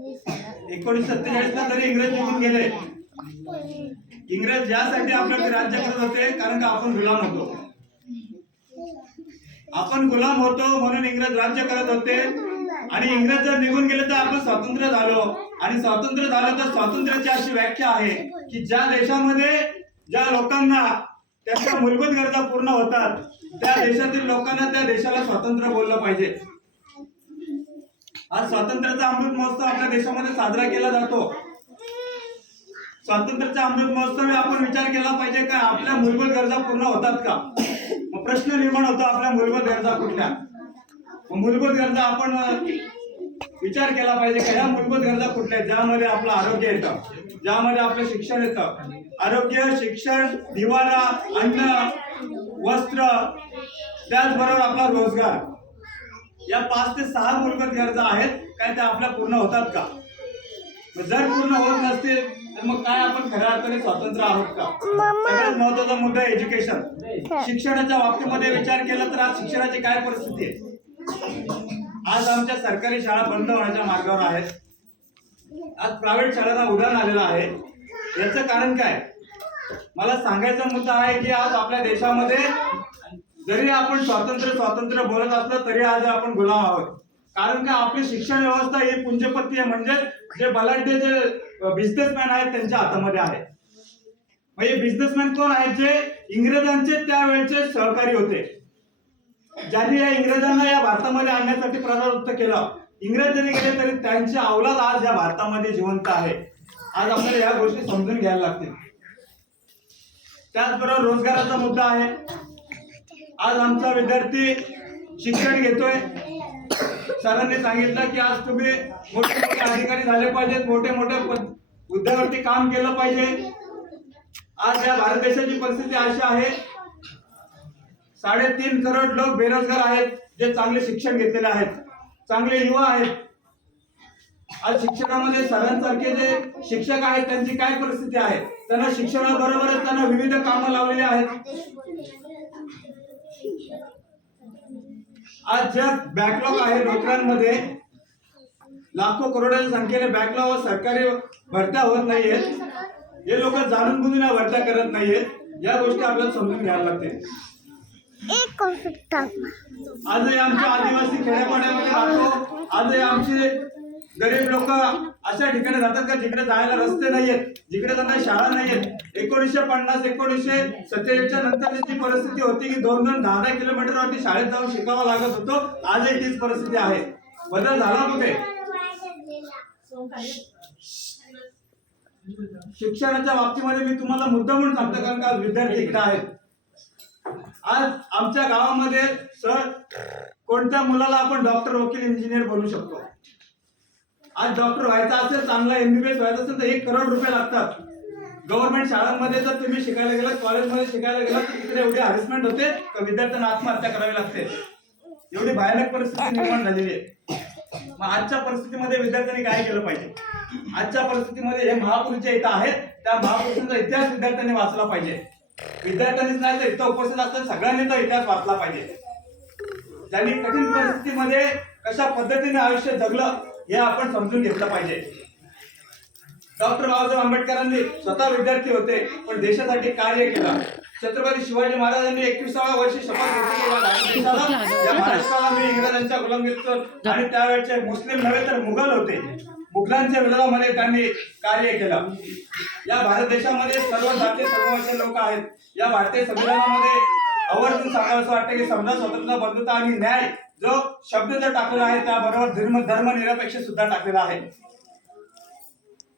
1947 ला तरी इंग्रज निघून गेले. इंग्रज यासाठी आपल्याकडे राज्य करत होते कारण का आपण गुलाम होतो. आपण गुलाम होतो म्हणून इंग्रज राज्य करत होते. आणि इंग्रज जर निघून गेले तर आपण स्वतंत्र झालो. आणि स्वतंत्र झालं तर स्वातंत्र्याची अशी व्याख्या आहे की ज्या देशामध्ये ज्या लोकांना त्यांच्या मूलभूत गरजा पूर्ण होतात त्या देशातील लोकांना त्या देशाला स्वातंत्र्य बोललं पाहिजे. आज स्वातंत्र्याचा अमृत महोत्सव आपल्या देशामध्ये साजरा केला जातो. स्वातंत्र्याचा अमृत महोत्सव आपण विचार केला पाहिजे का आपल्या मूलभूत गरजा पूर्ण होतात का. मग प्रश्न निर्माण होतो आपल्या मूलभूत गरजा कुठल्या. मूलभूत गरजा आपण विचार केला पाहिजे का या मूलभूत गरजा कुठल्या ज्यामध्ये आपलं आरोग्य येतं, ज्यामध्ये आपलं शिक्षण येतं. आरोग्य, शिक्षण, निवारा, अन्न, वस्त्र, त्याचबरोबर आपला रोजगार, या 5 ते 6 मूलभूत गरजा आहेत काय त्या आपल्या पूर्ण होतात का. जर पूर्ण होत नसतील तर मग काय आपण खऱ्या अर्थाने स्वतंत्र आहोत का. सगळ्यात महत्वाचा मुद्दा एज्युकेशन. शिक्षणाच्या बाबतीमध्ये विचार केला तर आज शिक्षणाची काय परिस्थिती आहे. आज आमच्या सरकारी शाळा बंद होण्याच्या मार्गावर आहेत. आज प्रायव्हेट शाळांना उधाण आलेलं आहे. याचं कारण काय. मला सांगायचा मुद्दा आहे की आज आपल्या देशामध्ये जरी आपण स्वातंत्र्य बोलत असलं तरी आज आपण गुलाम आहोत. कारण का आपली शिक्षण व्यवस्था ही पुंजपती आहे. म्हणजे जे बलाढ्य जे बिझनेसमॅन आहेत त्यांच्या हातामध्ये आहे. म्हणजे बिझनेसमॅन कोण आहेत जे इंग्रजांचे त्यावेळेचे सहकारी होते, ज्यांनी या इंग्रजांना या भारतामध्ये आणण्यासाठी प्रवृत्त केलं. इंग्रज जरी गेले तरी त्यांची अवलाद आज या भारतामध्ये जिवंत आहे. आज आपल्याला या गोष्टी समजून घ्यायला लागतील. त्याचबरोबर रोजगाराचा मुद्दा आहे. आज आमचा विद्यार्थी शिक्षण घेतोय. सरांनी सांगितलं की आज तुम्ही मोठे मोठे अधिकारी झाले पाहिजेत, मोठे मोठे हुद्द्यावरती काम केलं पाहिजे. आज या भारत देशाची परिस्थिती अशी आहे 3.5 करोड लोक बेरोजगार आहेत जे चांगले शिक्षण घेतलेले आहेत, चांगले युवा आहेत. आज शिक्षणामध्ये सरांसारखे जे शिक्षक आहेत त्यांची काय परिस्थिती आहे. त्यांना शिक्षणाबरोबरच त्यांना विविध कामं लावलेली आहेत. आज ज्या बॅकलॉग आहे नोकऱ्यांमध्ये लाखो करोडांच्या संख्येने बॅकलॉग व सरकारी भरत्या होत नाहीयेत. हे लोक जाणून बुजून या भरत्या करत नाहीयेत. या गोष्टी आपल्याला समजून घ्यायला लागतील. आजही आमच्या आदिवासी खेड्यापाड्यामध्ये राहतो. आजही आमचे गरीब लोक अशा ठिकाणी राहतात का जिकडे जायला रस्ते नाहीयेत, जिकडे त्यांना शाळा नाहीयेत. 1950-1947च्या नंतरची परिस्थिती होती की 2-2, 10-10 किलोमीटरवरती शाळेत जाऊन शिकावं लागत होतं. आजही तीच परिस्थिती आहे. बदल झाला कुठे. शिक्षणाच्या बाबतीमध्ये मी तुम्हाला मुद्दा म्हणून सांगतो कारण का विद्यार्थी इकडे आहेत. आज आमच्या गावामध्ये सर कोणत्या मुलाला आपण डॉक्टर, वकील, इंजिनियर बनवू शकतो. आज डॉक्टर व्हायचा असेल, चांगला MBBS व्हायचा असेल तर 1 करोड रुपये लागतात. गव्हर्नमेंट शाळांमध्ये जर तुम्ही शिकायला गेलात, कॉलेजमध्ये शिकायला गेलात तर तिकडे एवढी हॅरेसमेंट होते का विद्यार्थ्यांना आत्महत्या करावी लागते. एवढी भयानक परिस्थिती निर्माण झालेली आहे. मग आजच्या परिस्थितीमध्ये विद्यार्थ्यांनी काय केलं पाहिजे. आजच्या परिस्थितीमध्ये हे महापुरुष इथं आहेत त्या महापुरुषांचा इतिहास विद्यार्थ्यांनी वाचला पाहिजे. विद्यार्थ्यांनीच नाही तर इथं उपस्थित असताना सगळ्यांनी तो इतिहास वाचला पाहिजे. ज्यांनी कठीण परिस्थितीमध्ये कशा पद्धतीने आयुष्य जगलं हे आपण समजून घेतलं पाहिजे. डॉक्टर बाबासाहेब आंबेडकरांनी स्वतः विद्यार्थी होते पण देशासाठी कार्य केलं. छत्रपती शिवाजी महाराजांनी 21व्या वर्षी शपथ घेतली या महाराष्ट्राला मी इंग्रजांच्या गुलामीत आणि त्यावेळेचे मुस्लिम नव्हे तर मुघल होते. मुघलांच्या विरोधामध्ये त्यांनी कार्य केलं. या भारत देशामध्ये सर्व जाती सर्ववर्षीय लोक आहेत. या भारतीय संविधानामध्ये आवर्जून सांगावं वाटतं की समजा, स्वतंत्र, बंधुता आणि न्याय जो शब्द जर टाकलेला आहे त्याबरोबर धर्मनिरपेक्ष सुद्धा टाकलेला आहे.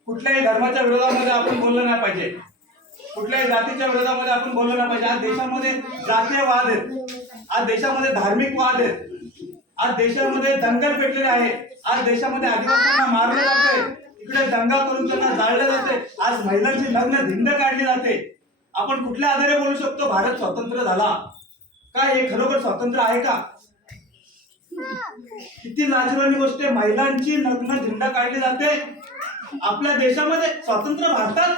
कुठल्याही धर्माच्या विरोधामध्ये आपण बोललं नाही पाहिजे. कुठल्याही जातीच्या विरोधामध्ये आपण बोललं नाही पाहिजे. आज देशामध्ये जातीय वाद आहेत. आज देशामध्ये धार्मिक वाद आहेत. आज देशामध्ये दंगल पेटलेले आहे. आज देशामध्ये आदिवासींना मारले जाते, इकडे दंगा करून त्यांना जाळले जाते. आज महिलांची लग्न धिंड काढली जाते. आपण कुठल्या आधारे बोलू शकतो भारत स्वतंत्र झाला. काय हे खरोखर स्वातंत्र्य आहे का. किती लाजिरवाणी गोष्ट आहे. महिलांची लग्न धिंड काढली जाते आपल्या देशामध्ये, स्वातंत्र्य भारतात.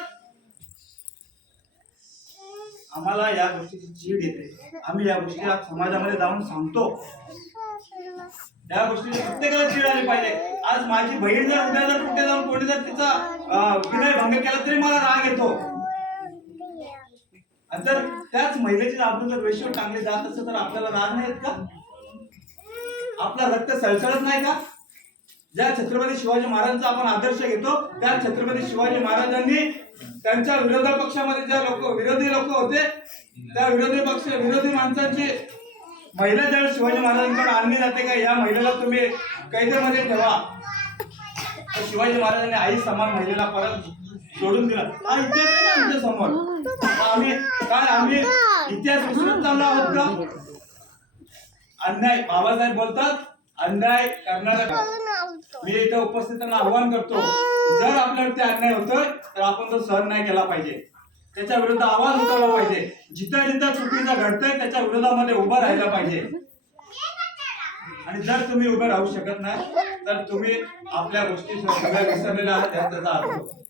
आम्हाला या गोष्टीची चीड येते. आम्ही या गोष्टी समाजामध्ये जाऊन सांगतो. त्या गोष्टीची प्रत्येकाला चीड आली पाहिजे. आज माझी बहीण जर उद्या जर कुठे जाऊन कोणी जर तिचा विनयभंग केला तरी मला राग येतो. आणि जर त्याच महिलेची आपण जर वेशीवर टांगली जात असेल तर आपल्याला राग नाही येत का? आपला रक्त सळसळत नाही का? ज्या छत्रपती शिवाजी महाराजांचा आपण आदर्श घेतो त्या छत्रपती शिवाजी महाराजांनी त्यांच्या विरोधी पक्षामध्ये ज्या विरोधी लोक होते त्या विरोधी माणसांची महिला ज्यावेळेस शिवाजी महाराजांकडे आणली जाते का या महिलेला तुम्ही कैदेमध्ये ठेवा, तर शिवाजी महाराजांनी आई समान महिलेला परत सोडून दिला. हा इतिहास आहे ना आमच्या समोर. आम्ही इतिहास विसरत चाललो आहोत का? अन्याय बाबासाहेब बोलतात, अन्याय करणारा मी इथे उपस्थितांना आव्हान करतो, जर आपल्यावरती अन्याय होतोय तर आपण तो सहन नाही केला पाहिजे, त्याच्या विरुद्ध आवाज उठवला पाहिजे. जिथं जिथं चुकीचं घडतंय त्याच्या विरोधामध्ये उभं राहायला पाहिजे. आणि जर तुम्ही उभं राहू शकत नाही तर तुम्ही आपल्या गोष्टी सगळ्या विसरलेल्या आहात त्याचा अर्थ.